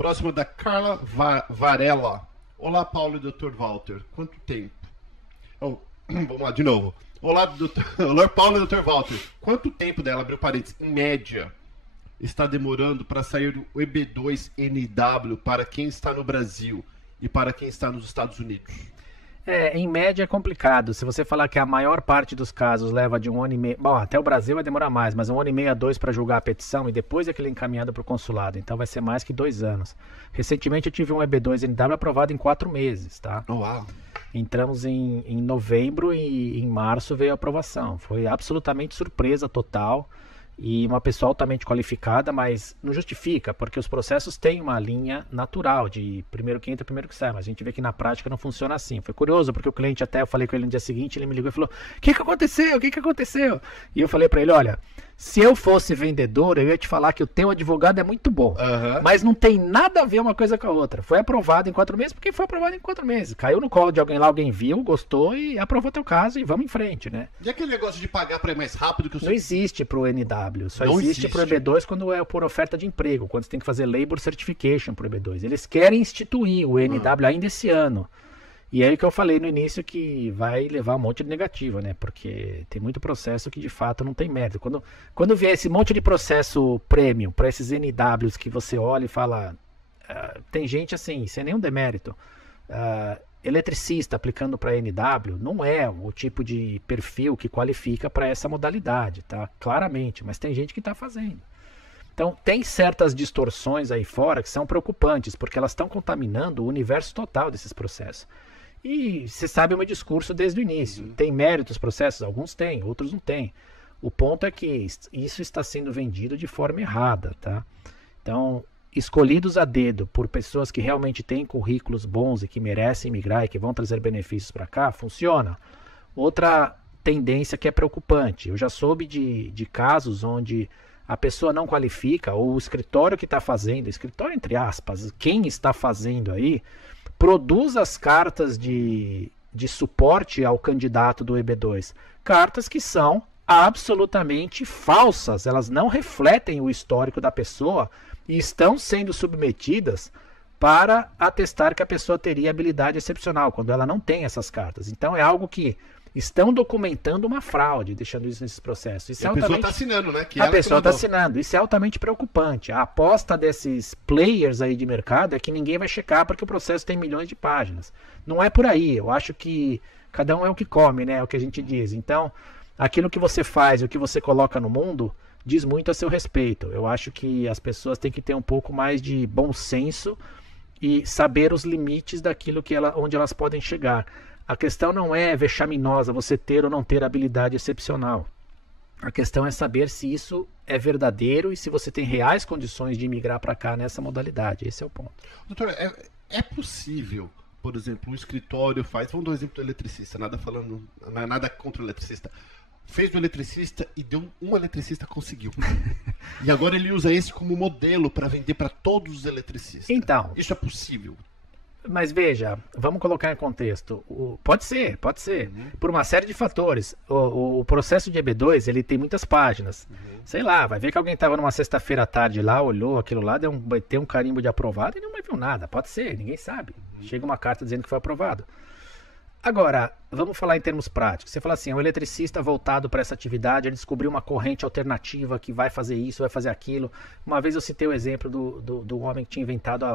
Próxima da Carla Varela. Olá, Paulo e Dr. Walter. Quanto tempo? Oh, vamos lá, de novo. Olá, Olá, Paulo e Dr. Walter. Quanto tempo dela, abriu parênteses, em média, está demorando para sair o EB2NW para quem está no Brasil e para quem está nos Estados Unidos? Em média é complicado. Se você falar que a maior parte dos casos leva de 1 ano e meio... Bom, até o Brasil vai demorar mais, mas 1 ano e meio a 2 para julgar a petição e depois é que ele é encaminhado para o consulado. Então vai ser mais que 2 anos. Recentemente eu tive um EB2NW aprovado em 4 meses, tá? Uau! Entramos em novembro e em março veio a aprovação. Foi absolutamente surpresa total. E uma pessoa altamente qualificada, mas não justifica, porque os processos têm uma linha natural de primeiro que entra, primeiro que sai, mas a gente vê que na prática não funciona assim. Foi curioso, porque o cliente, até eu falei com ele no dia seguinte, ele me ligou e falou, o que aconteceu? O que aconteceu? E eu falei para ele, olha, se eu fosse vendedor, eu ia te falar que o teu advogado é muito bom, mas não tem nada a ver uma coisa com a outra. Foi aprovado em 4 meses, porque foi aprovado em 4 meses. Caiu no colo de alguém lá, alguém viu, gostou e aprovou teu caso e vamos em frente, né? E aquele negócio de pagar para ir mais rápido que o Não existe pro NW, só não existe pro EB2 quando é por oferta de emprego, quando você tem que fazer Labor Certification pro EB2. Eles querem instituir o NW ainda esse ano. E aí que eu falei no início que vai levar um monte de negativa, né? Porque tem muito processo que de fato não tem mérito. Quando vier esse monte de processo premium para esses NWs que você olha e fala... tem gente assim, sem nenhum demérito. Eletricista aplicando para NW não é o tipo de perfil que qualifica para essa modalidade, tá? Claramente, mas tem gente que está fazendo. Então, tem certas distorções aí fora que são preocupantes, porque elas estão contaminando o universo total desses processos. E você sabe o meu discurso desde o início. Tem mérito os processos? Alguns têm, outros não têm. O ponto é que isso está sendo vendido de forma errada, tá? Então, escolhidos a dedo por pessoas que realmente têm currículos bons e que merecem migrar e que vão trazer benefícios para cá, funciona. Outra tendência que é preocupante. Eu já soube de casos onde a pessoa não qualifica, ou o escritório que está fazendo, escritório entre aspas, quem está fazendo aí, produz as cartas de suporte ao candidato do EB2. Cartas que são absolutamente falsas, elas não refletem o histórico da pessoa e estão sendo submetidas para atestar que a pessoa teria habilidade excepcional, quando ela não tem essas cartas. Então é algo que estão documentando uma fraude, deixando isso nesses processos. Isso a pessoa está assinando, né? A pessoa está assinando. Isso é altamente preocupante. A aposta desses players aí de mercado é que ninguém vai checar porque o processo tem milhões de páginas. Não é por aí. Eu acho que cada um é o que come, né? É o que a gente diz. Então, aquilo que você faz e o que você coloca no mundo diz muito a seu respeito. Eu acho que as pessoas têm que ter um pouco mais de bom senso e saber os limites daquilo onde elas podem chegar. A questão não é vexaminosa você ter ou não ter habilidade excepcional. A questão é saber se isso é verdadeiro e se você tem reais condições de migrar para cá nessa modalidade. Esse é o ponto. Doutora, é possível, por exemplo, um escritório vamos dar um exemplo do eletricista, nada contra o eletricista. Fez o eletricista e um eletricista conseguiu. E agora ele usa esse como modelo para vender para todos os eletricistas. Então, isso é possível? Mas veja, vamos colocar em contexto. Pode ser. Por uma série de fatores. O processo de EB2, ele tem muitas páginas. Sei lá, vai ver que alguém estava numa sexta-feira à tarde lá, olhou aquilo lá, vai ter um carimbo de aprovado e não viu nada. Pode ser, ninguém sabe. Chega uma carta dizendo que foi aprovado. Agora, vamos falar em termos práticos. Você fala assim, o eletricista voltado para essa atividade, ele descobriu uma corrente alternativa que vai fazer isso, vai fazer aquilo. Uma vez eu citei o exemplo do homem que tinha inventado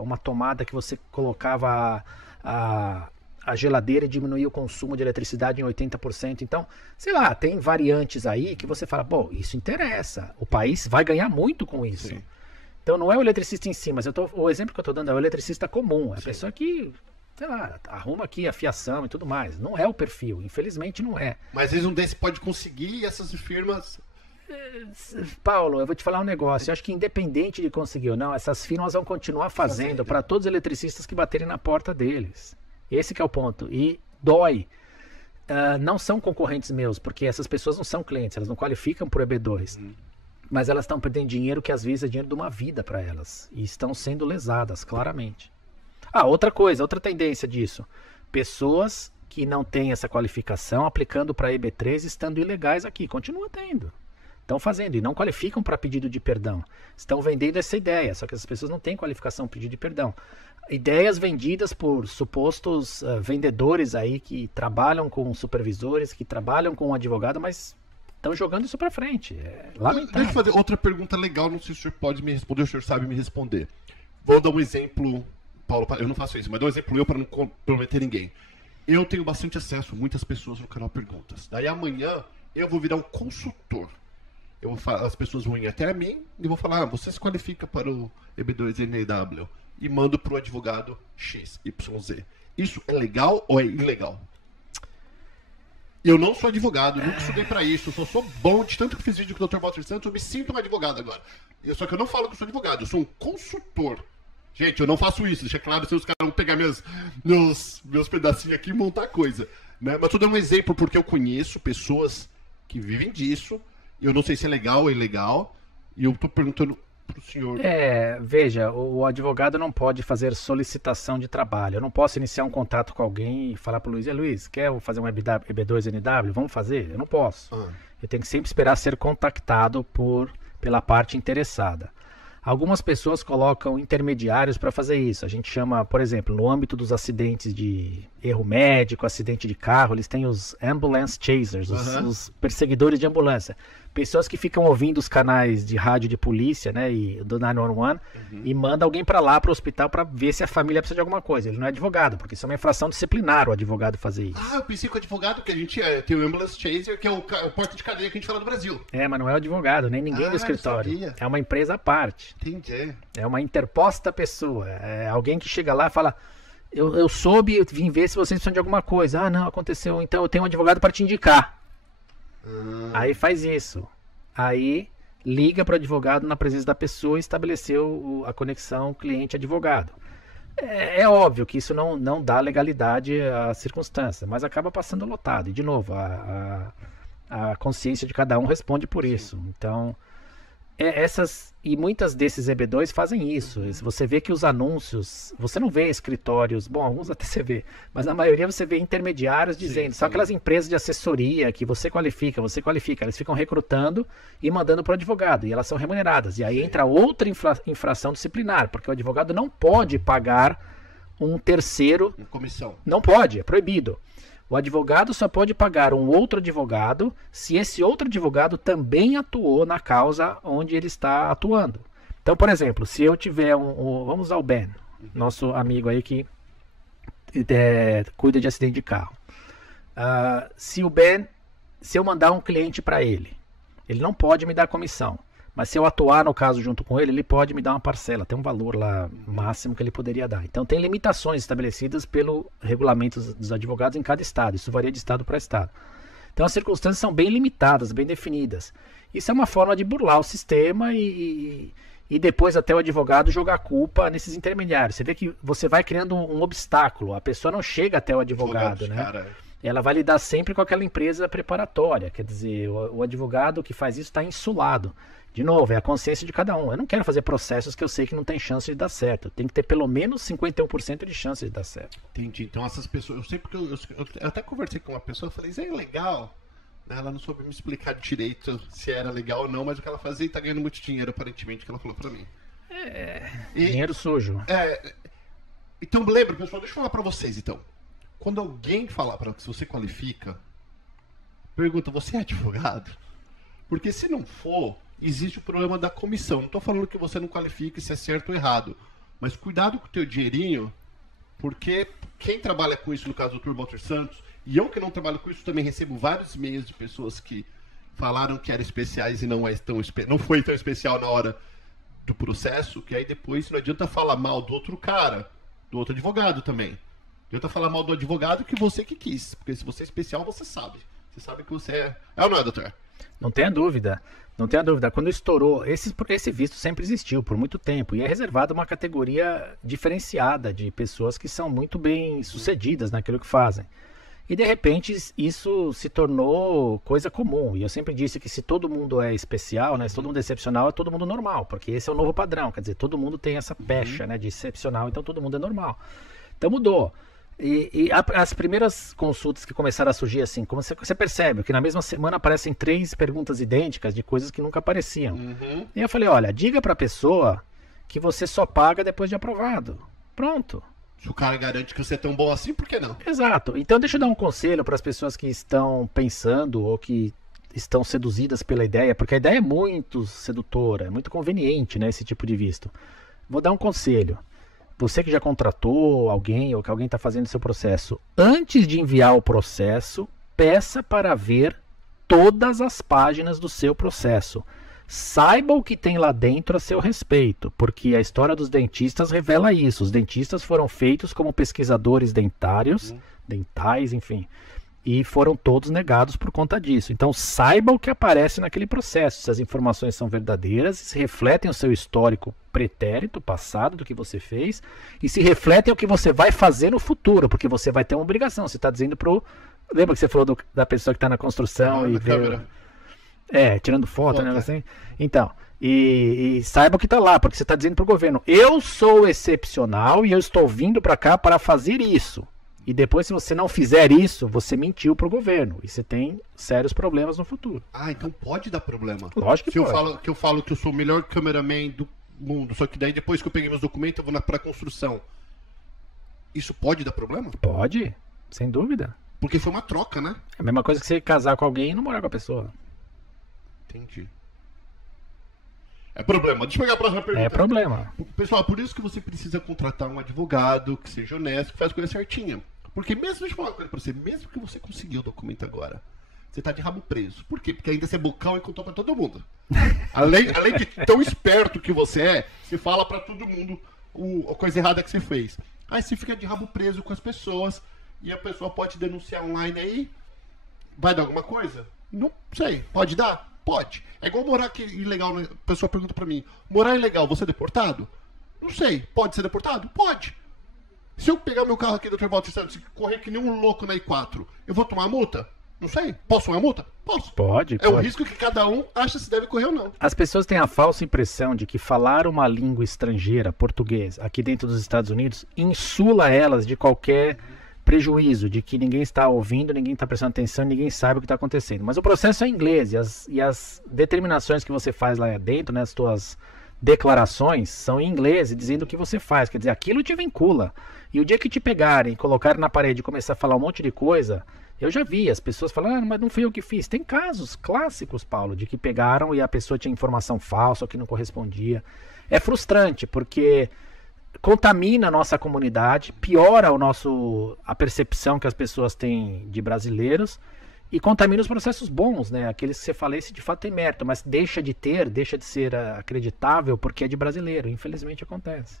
uma tomada que você colocava a geladeira e diminuía o consumo de eletricidade em 80%. Então, sei lá, tem variantes aí que você fala, bom, isso interessa. O país vai ganhar muito com isso. Sim. Então, não é o eletricista em si, mas o exemplo que eu estou dando é o eletricista comum. É a pessoa que... sei lá, arruma aqui a fiação e tudo mais. Não é o perfil, infelizmente não é. Mas às vezes um desse pode conseguir e essas firmas... Paulo, eu vou te falar um negócio. Eu acho que independente de conseguir ou não, essas firmas vão continuar fazendo para todos os eletricistas que baterem na porta deles. Esse que é o ponto. E dói. Não são concorrentes meus, porque essas pessoas não são clientes, elas não qualificam por EB2. Mas elas estão perdendo dinheiro que às vezes é dinheiro de uma vida para elas. E estão sendo lesadas, claramente. Outra coisa, outra tendência disso. Pessoas que não têm essa qualificação aplicando para EB3 estando ilegais aqui. Continua tendo. Estão fazendo e não qualificam para pedido de perdão. Estão vendendo essa ideia, só que as pessoas não têm qualificação para pedido de perdão. Ideias vendidas por supostos vendedores aí que trabalham com supervisores, que trabalham com um advogado, mas estão jogando isso para frente. É lamentável. Deixa eu fazer outra pergunta legal, não sei se o senhor pode me responder, o senhor sabe me responder. Vou dar um exemplo, Paulo, eu não faço isso, mas dou um exemplo eu para não comprometer ninguém. Eu tenho bastante acesso, muitas pessoas no canal Perguntas. Daí amanhã eu vou virar um consultor. As pessoas vão ir até a mim e vou falar, você se qualifica para o EB2NW. E mando para o advogado XYZ. Isso é legal ou é ilegal? Eu não sou advogado, nunca estudei para isso. Eu só sou bom, de tanto que fiz vídeo com o Dr. Walter Santos, eu me sinto um advogado agora. Só que eu não falo que eu sou advogado, eu sou um consultor. Gente, eu não faço isso, deixa claro, se os caras vão pegar meus pedacinhos aqui e montar coisa. Né? Mas estou dando um exemplo porque eu conheço pessoas que vivem disso. Eu não sei se é legal ou ilegal. E eu estou perguntando pro senhor. Veja, o advogado não pode fazer solicitação de trabalho. Eu não posso iniciar um contato com alguém e falar pro Luiz, Luiz, quer fazer um EB2NW? Vamos fazer? Eu não posso. Eu tenho que sempre esperar ser contactado pela parte interessada. Algumas pessoas colocam intermediários para fazer isso. A gente chama, por exemplo, no âmbito dos acidentes de erro médico, acidente de carro, eles têm os ambulance chasers, os perseguidores de ambulância. Pessoas que ficam ouvindo os canais de rádio de polícia, né, e do 911, e manda alguém para lá, para o hospital, para ver se a família precisa de alguma coisa. Ele não é advogado, porque isso é uma infração disciplinar o advogado fazer isso. Eu pensei que o advogado, que a gente tem o ambulance chaser, que é o porta de cadeia que a gente fala no Brasil. Mas não é o advogado, nem ninguém do escritório. É uma empresa à parte. Entendi. É uma interposta pessoa. É alguém que chega lá e fala, eu soube, vim ver se vocês precisam de alguma coisa. Não, aconteceu, então eu tenho um advogado para te indicar. Aí faz isso. Aí liga para o advogado na presença da pessoa e estabeleceu a conexão cliente-advogado. É óbvio que isso não dá legalidade à circunstância, mas acaba passando lotado. E, de novo, a consciência de cada um responde por isso. Então, e muitas desses EB2 fazem isso. Você vê que os anúncios, você não vê escritórios, bom, alguns até você vê, mas na maioria você vê intermediários dizendo, são aquelas empresas de assessoria que você qualifica, eles ficam recrutando e mandando para o advogado, e elas são remuneradas. E aí entra outra infração disciplinar, porque o advogado não pode pagar um terceiro. Comissão. Não pode, é proibido. O advogado só pode pagar um outro advogado se esse outro advogado também atuou na causa onde ele está atuando. Então, por exemplo, se eu tiver vamos usar o Ben, nosso amigo aí que cuida de acidente de carro. Se eu mandar um cliente para ele não pode me dar comissão. Mas se eu atuar no caso junto com ele pode me dar uma parcela, tem um valor lá máximo que ele poderia dar. Então tem limitações estabelecidas pelo regulamento dos advogados em cada estado, isso varia de estado para estado. Então as circunstâncias são bem limitadas, bem definidas. Isso é uma forma de burlar o sistema e depois até o advogado jogar culpa nesses intermediários. Você vê que você vai criando um obstáculo, a pessoa não chega até o advogado, né? Cara. Ela vai lidar sempre com aquela empresa preparatória, quer dizer, o advogado que faz isso está insulado. De novo, é a consciência de cada um. Eu não quero fazer processos que eu sei que não tem chance de dar certo. Tem que ter pelo menos 51% de chance de dar certo. Entendi. Então essas pessoas... Eu até conversei com uma pessoa e falei, isso é legal. Ela não soube me explicar direito se era legal ou não, mas o que ela fazia e tá ganhando muito dinheiro, aparentemente, que ela falou pra mim. Dinheiro sujo. Então, lembra, pessoal, deixa eu falar pra vocês, então. Quando alguém falar pra se você qualifica, pergunta, você é advogado? Porque se não for, existe o problema da comissão. Não estou falando que você não qualifique se é certo ou errado. Mas cuidado com o teu dinheirinho, porque quem trabalha com isso, no caso do Dr. Walter Santos, e eu que não trabalho com isso, também recebo vários e-mails de pessoas que falaram que eram especiais e não foi tão especial na hora do processo, que aí depois não adianta falar mal do outro cara, do outro advogado também. Não adianta falar mal do advogado que você que quis, porque se você é especial, você sabe. Você sabe que você é... É ou não é, doutor? Não tenha dúvida. Não tenha dúvida. Quando estourou, esse visto sempre existiu por muito tempo e é reservado uma categoria diferenciada de pessoas que são muito bem sucedidas naquilo que fazem. E de repente isso se tornou coisa comum. E eu sempre disse que se todo mundo é especial, né, se todo mundo é excepcional, é todo mundo normal, porque esse é o novo padrão. Quer dizer, todo mundo tem essa pecha, né, de excepcional, então todo mundo é normal. Então mudou. As primeiras consultas que começaram a surgir assim, como você percebe que na mesma semana aparecem 3 perguntas idênticas de coisas que nunca apareciam. E eu falei, olha, diga para a pessoa que você só paga depois de aprovado. Pronto. Se o cara garante que você é tão bom assim, por que não? Exato. Então deixa eu dar um conselho para as pessoas que estão pensando ou que estão seduzidas pela ideia, porque a ideia é muito sedutora, é muito conveniente, né, esse tipo de visto. Vou dar um conselho. Você que já contratou alguém ou que alguém está fazendo seu processo, antes de enviar o processo, peça para ver todas as páginas do seu processo. Saiba o que tem lá dentro a seu respeito, porque a história dos dentistas revela isso. Os dentistas foram feitos como pesquisadores dentários, dentais, enfim, e foram todos negados por conta disso. Então saiba o que aparece naquele processo, se as informações são verdadeiras, se refletem o seu histórico pretérito, passado, do que você fez, e se refletem o que você vai fazer no futuro, porque você vai ter uma obrigação. Você está dizendo pro... Lembra que você falou da pessoa que está na construção e vê... tirando foto, né? Assim. Então, e saiba o que está lá, porque você está dizendo para o governo, eu sou excepcional e eu estou vindo para cá para fazer isso. E depois, se você não fizer isso, você mentiu para o governo. E você tem sérios problemas no futuro. Ah, então pode dar problema. Lógico que pode. Eu falo que eu sou o melhor cameraman do mundo, só que daí depois que eu peguei meus documentos, eu vou para a construção. Isso pode dar problema? Pode, sem dúvida. Porque foi uma troca, né? É a mesma coisa que você casar com alguém e não morar com a pessoa. Entendi. É problema. Deixa eu pegar a próxima pergunta. É problema. Pessoal, por isso que você precisa contratar um advogado que seja honesto, que faz a coisa certinha. Porque mesmo, deixa eu falar uma coisa pra você, mesmo que você conseguiu o documento agora, você tá de rabo preso. Por quê? Porque ainda você é bocão e contou pra todo mundo. além de tão esperto que você é, você fala pra todo mundo a coisa errada que você fez. Aí você fica de rabo preso com as pessoas e a pessoa pode te denunciar online aí. Vai dar alguma coisa? Não sei. Pode dar? Pode. É igual morar aqui ilegal, né? A pessoa pergunta pra mim, morar ilegal, você é deportado? Não sei. Pode ser deportado? Pode. Se eu pegar meu carro aqui, Dr. Walter Santos, e correr que nem um louco na I4, eu vou tomar multa? Não sei. Posso tomar multa? Posso. Pode. É o risco que cada um acha se deve correr ou não. As pessoas têm a falsa impressão de que falar uma língua estrangeira, português, aqui dentro dos Estados Unidos, insula elas de qualquer prejuízo, de que ninguém está ouvindo, ninguém está prestando atenção, ninguém sabe o que está acontecendo. Mas o processo é em inglês e as determinações que você faz lá dentro, né, as suas declarações, são em inglês e dizendo o que você faz. Quer dizer, aquilo te vincula. E o dia que te pegarem, colocarem na parede e começar a falar um monte de coisa, eu já vi as pessoas falando, mas não fui eu que fiz. Tem casos clássicos, Paulo, de que pegaram e a pessoa tinha informação falsa ou que não correspondia. É frustrante, porque contamina a nossa comunidade, piora a percepção que as pessoas têm de brasileiros e contamina os processos bons, né? Aqueles que você fala, esse de fato tem mérito, mas deixa de ser acreditável porque é de brasileiro. Infelizmente acontece.